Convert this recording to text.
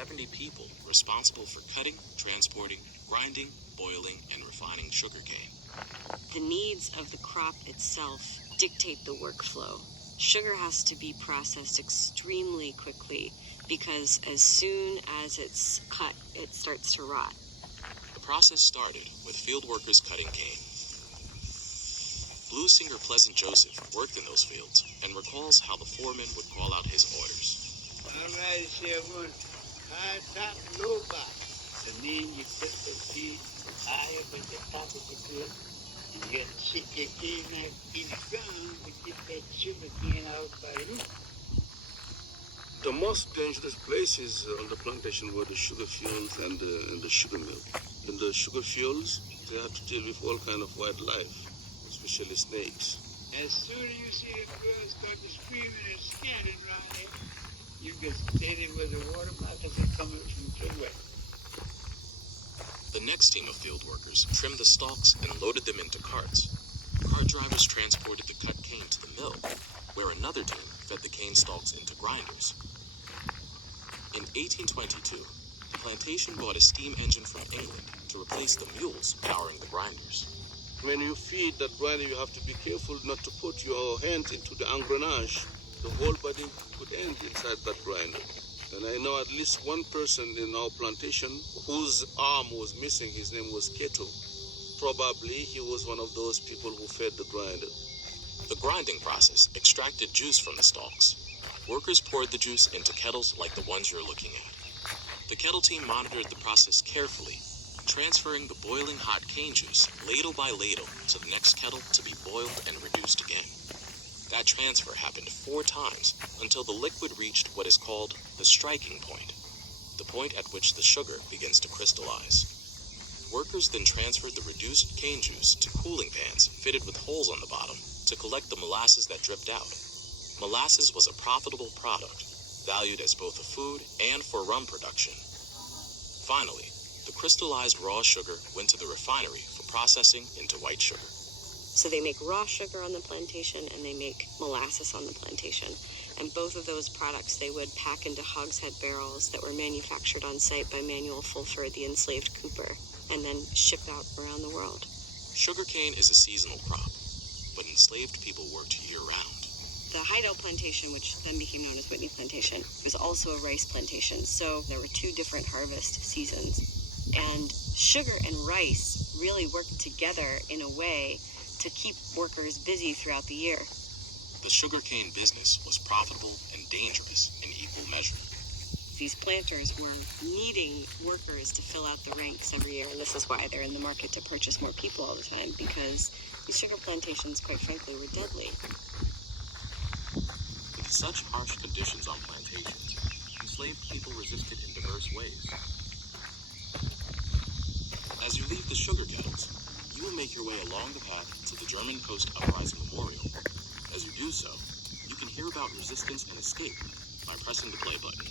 70 people responsible for cutting, transporting, grinding, boiling, and refining sugarcane. The needs of the crop itself dictate the workflow. Sugar has to be processed extremely quickly because as soon as it's cut, it starts to rot. The process started with field workers cutting cane. Blues singer Pleasant Joseph worked in those fields and recalls how the foreman would call out his orders. All right, everyone. High top, low bottom. And then you put the feet high up at the top of the good. And you got to stick your cane knife in the ground to get that sugar cane out by the root. The most dangerous places on the plantation were the sugar fields and the sugar mill. In the sugar fields, they had to deal with all kind of wildlife, especially snakes. As soon as you see the girls start to screaming and scanning around there, you can say there was a water moccasins are coming from the west. The next team of field workers trimmed the stalks and loaded them into carts. Cart drivers transported the cut cane to the mill, where another team fed the cane stalks into grinders. In 1822, the plantation bought a steam engine from England to replace the mules powering the grinders. When you feed that grinder, you have to be careful not to put your hand into the engrenage. The whole body could end inside that grinder. And I know at least one person in our plantation whose arm was missing. His name was Keto. Probably he was one of those people who fed the grinder. The grinding process extracted juice from the stalks. Workers poured the juice into kettles like the ones you're looking at. The kettle team monitored the process carefully, transferring the boiling hot cane juice ladle by ladle to the next kettle to be boiled and reduced again. That transfer happened 4 times until the liquid reached what is called the striking point, the point at which the sugar begins to crystallize. Workers then transferred the reduced cane juice to cooling pans fitted with holes on the bottom to collect the molasses that dripped out. Molasses was a profitable product, valued as both a food and for rum production. Finally, the crystallized raw sugar went to the refinery for processing into white sugar. So they make raw sugar on the plantation and they make molasses on the plantation. And both of those products they would pack into hogshead barrels that were manufactured on site by Manuel Fulford, the enslaved cooper, and then shipped out around the world. Sugarcane is a seasonal crop, but enslaved people worked year-round. The Hydel plantation, which then became known as Whitney Plantation, was also a rice plantation. So there were 2 different harvest seasons. And sugar and rice really worked together in a way to keep workers busy throughout the year. The sugarcane business was profitable and dangerous in equal measure. These planters were needing workers to fill out the ranks every year, and this is why they're in the market to purchase more people all the time, because these sugar plantations, quite frankly, were deadly. With such harsh conditions on plantations, enslaved people resisted in diverse ways. As you leave the sugar kettles, you will make your way along the path to the German Coast Uprising Memorial. As you do so, you can hear about resistance and escape by pressing the play button.